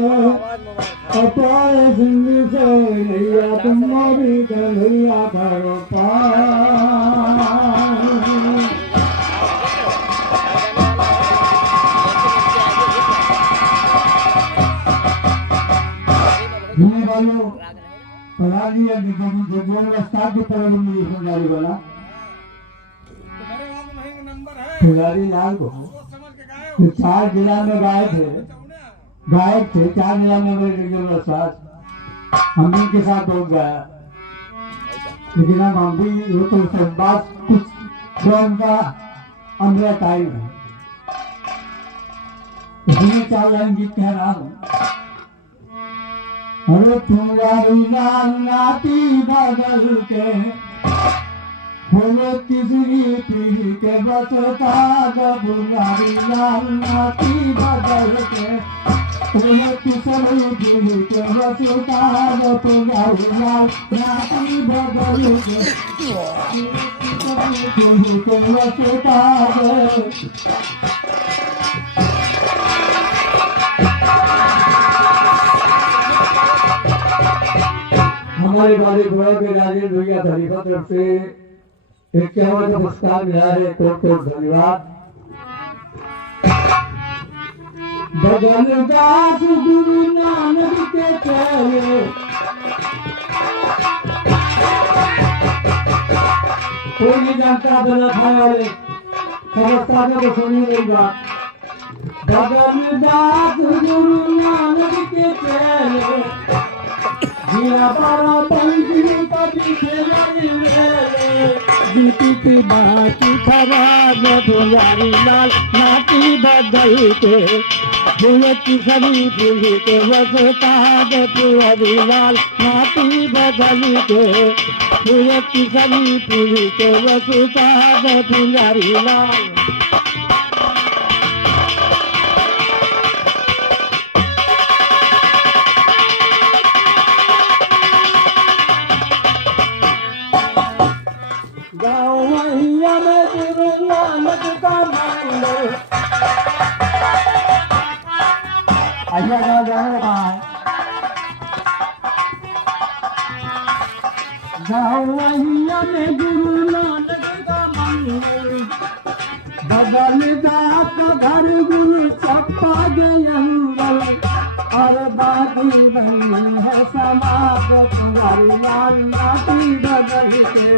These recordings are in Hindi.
अपार सिंधु से नैया तुम्हारी कन्हैया करो खिलाड़ी लाल को 4 जिला में गायब थे 4 जिला में मेरे साथ हम के साथ हो गया, लेकिन हम भी वो तो सब बात कुछ स्वयं का अंदर टाइम है, इसलिए 4 लाइन गीत कह रहा हूँ। अरे तुम्हारी नाती बदल के बोलो किसी पीढ़ी के बचता तुम्हारी नाती बदल के बोलो किसी पीढ़ी के बचता तुम्हारी नाती बदल के बचता हमारे बारे घोड़े के राजेंद्र भैया धरीफा तरफ से 51 पुरस्कार मिला है, कोट धन्यवाद। बदलदास गुरु नानक के चले कोई नहीं जानता बना खाने वाले समझता तो सुनी गई बात। बदलदास गुरु नानक के चले जिया पारा पंखी कभी खेला जीती थी बाकी खराब तुम्हारी लाल नाती बदल के भूल की सभी भूल के बसता तुम्हारी लाल नाती बदल के भूल की सभी भूल के बसता तुम्हारी लाल। गवैया में गुरु नानक का मंदिर बदलदास का घर गुरु चप्पा जंगल और बाकी बनी है समाज तुम्हारी लाल नाती बदल के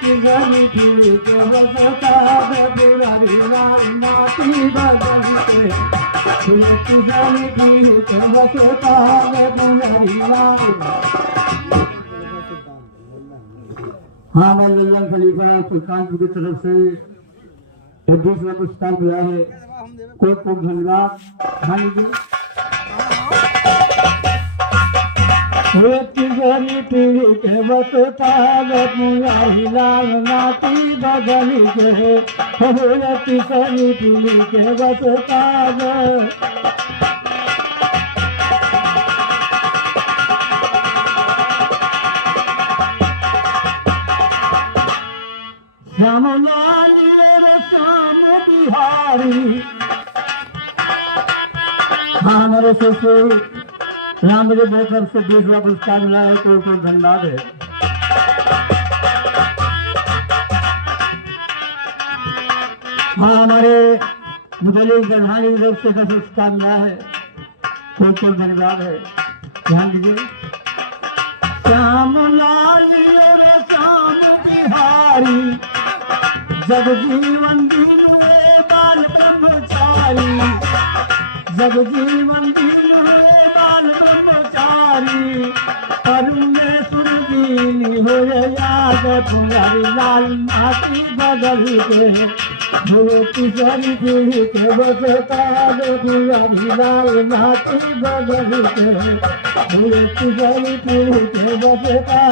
की गली की बसता तुम्हारी लाल नाती बदल के की गली की बसता तुम्हारी लाल। हाँ मैं लल्लन खलीफा सुल्तानपुर की तरफ से 20वां पुरस्कार मिला है, कोट कोट धन्यवाद। हाँ जी गली पीढ़ी के बसता तुम्हारी लाल नाती बदल के सनी पीढ़ी के बसता श्याम श्याम बिहारी हमारे ससुर राम मेरे तरफ से 20वां पुरस्कार मिला है, तो धन्यवाद है। हाँ हमारे बुजुर्ग प्रधानी की तरफ से पुरस्कार मिला है, तो धन्यवाद है। ध्यान दीजिए श्याम लाल श्याम बिहारी जगजीवन दिन हुए बाल ब्रह्मचारी जगजीवन दिन हुए बाल ब्रह्मचारी परमेश्वर दीनी हो याद तुम्हारी लाल नाती बदल के भूति सारी पीढ़ी के बसता तुम्हारी लाल नाती बदल के भूति सारी पीढ़ी के बसता।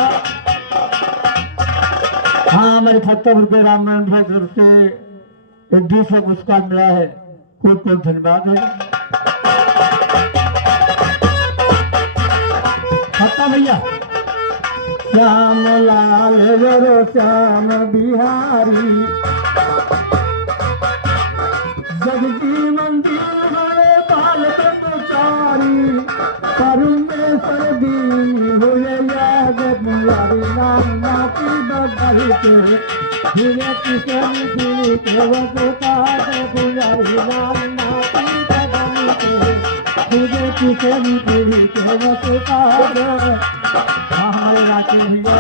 हाँ हमारे फतेहपुर के रामनारायण भाई तरफ से 20वां पुरस्कार मिला है, खूब खूब धन्यवाद है। फत्ता भैया श्याम लाल रो श्याम बिहारी जगजीवन दिन हरे बाल ब्रह्मचारी परमेश्वर दी हुए याद पुजारी लाल नाती बदल के हुए किशन दी के वसता पुजारी लाल नाती बदल के हुए किशन दी के वसता। हमारे राके भैया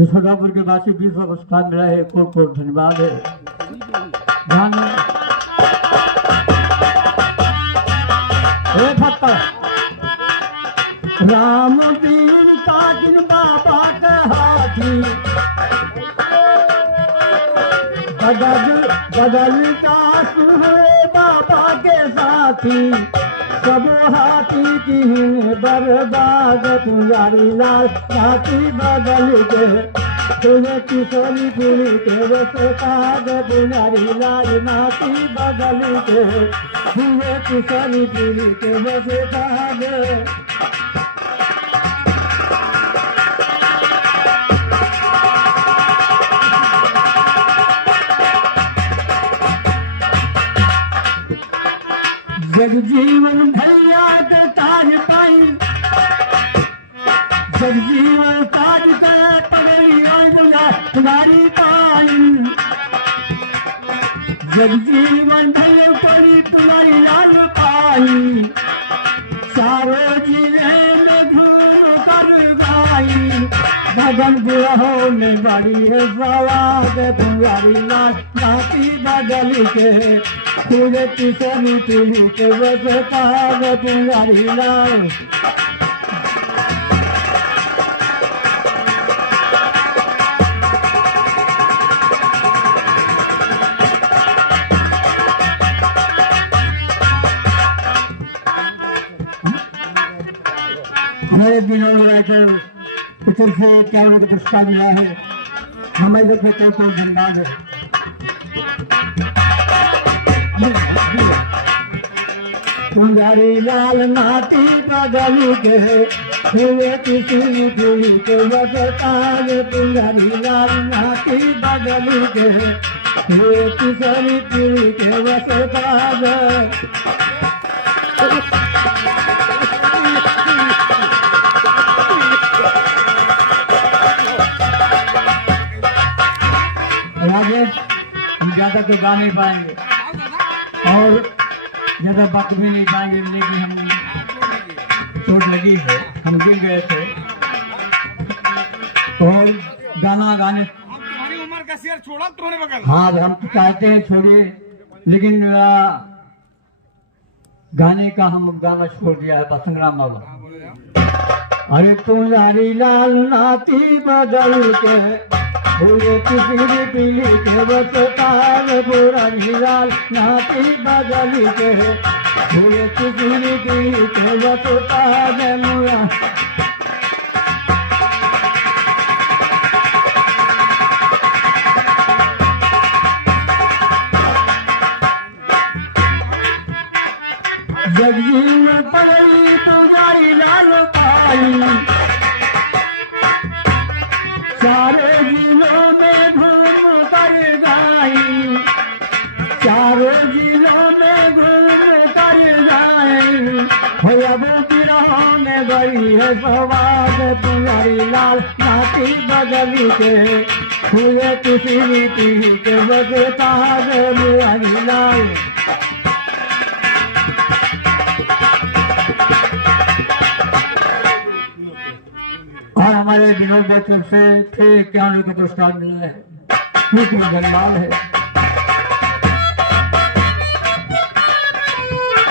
सदापुर के वासी 20 पुरस्कार मिला है, बहुत बहुत धन्यवाद है। राम दीन का दिन बाबा के हाथी बदलता सुहे बाबा के साथी सब हाथी की बर्बाद पुजारी लाल हाथी बदल के तुझे किशोरी पूरी के वसता पुजारी लाल नाती बदल के तुझे किशोरी पूरी के वसता। जगजीवन भैया के ताज पाई जगजीवन ताज के पगड़ी तुम्हारी पाई जगजीवन भैया पगड़ी तुम्हारी लाल पाई चारों जिले में घूम कर गाई भगन बुढ़ो में बड़ी है सवाद तुम्हारी लाल नाती बदल के तुझे किशोरी पीढ़ी के वसता पुजारी लाल। हमारे विनोद राइटर की तरफ से 51 का पुरस्कार मिला है, हमारे तरफ से बहुत धन्यवाद है। पुजारी लाल नाती बदल के हुए किसी पीढ़ी के वसता पुजारी लाल नाती बदल के हुए किसी पीढ़ी के वसता। राजेश हम ज्यादा तो गा नहीं पाएंगे और ज्यादा बात भी नहीं पाएंगे, लेकिन हम चोट लगी है, हम गिर गए थे और गाना गाने तुम्हारी उम्र का शेर छोड़ा तुमने बगल। हाँ हम तो चाहते हैं छोड़िए, लेकिन गाने का हम गाना छोड़ दिया है संग्राम बाबा। अरे पुजारी लाल नाती बदल के हुए किसी पीली के वसता पुजारी लाल नाती बदल के हुए किसी पीली के वसता मुआ। जगजीवन पगड़ी पुजारी लाल पाई चारों जिलों में घूम कर गाई चारों जिलों में घूम कर गाई अब बिरहों में गई है सवाद पुजारी लाल नाती बदल के हुए किसी पीढ़ी के वसता पुजारी लाल। और हमारे विनोद की तरफ से फिर 51 का पुरस्कार मिला है, धन्यवाद है।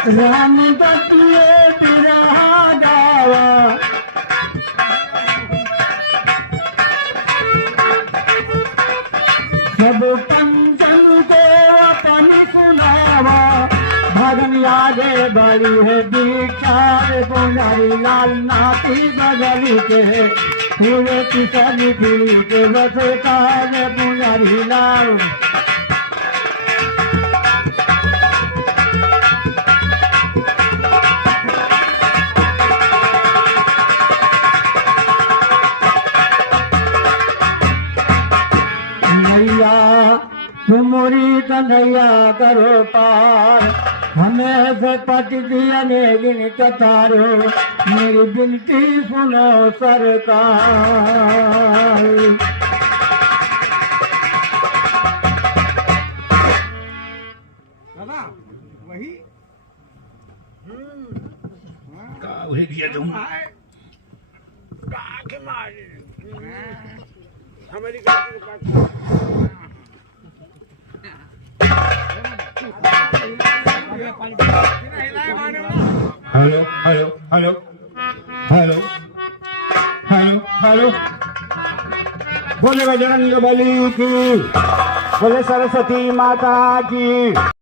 राम बतिए बिरहा गावा सब पंचन को अपन सुनावा भगन यादे बड़ी है दीक्षा पुजारी लाल नाती बदल के हुए किसी पीढ़ी के वसता पुजारी लाल। नैया तुमरी कन्हैया करो पार हमें से पटती अनेगिन कतारो मेरी बिनती सुनो सरकार। दादा वही वही दिया तुम hi hello hello hello hello hello hello बोले बजरंग बली की, बोले सरस्वती माता की।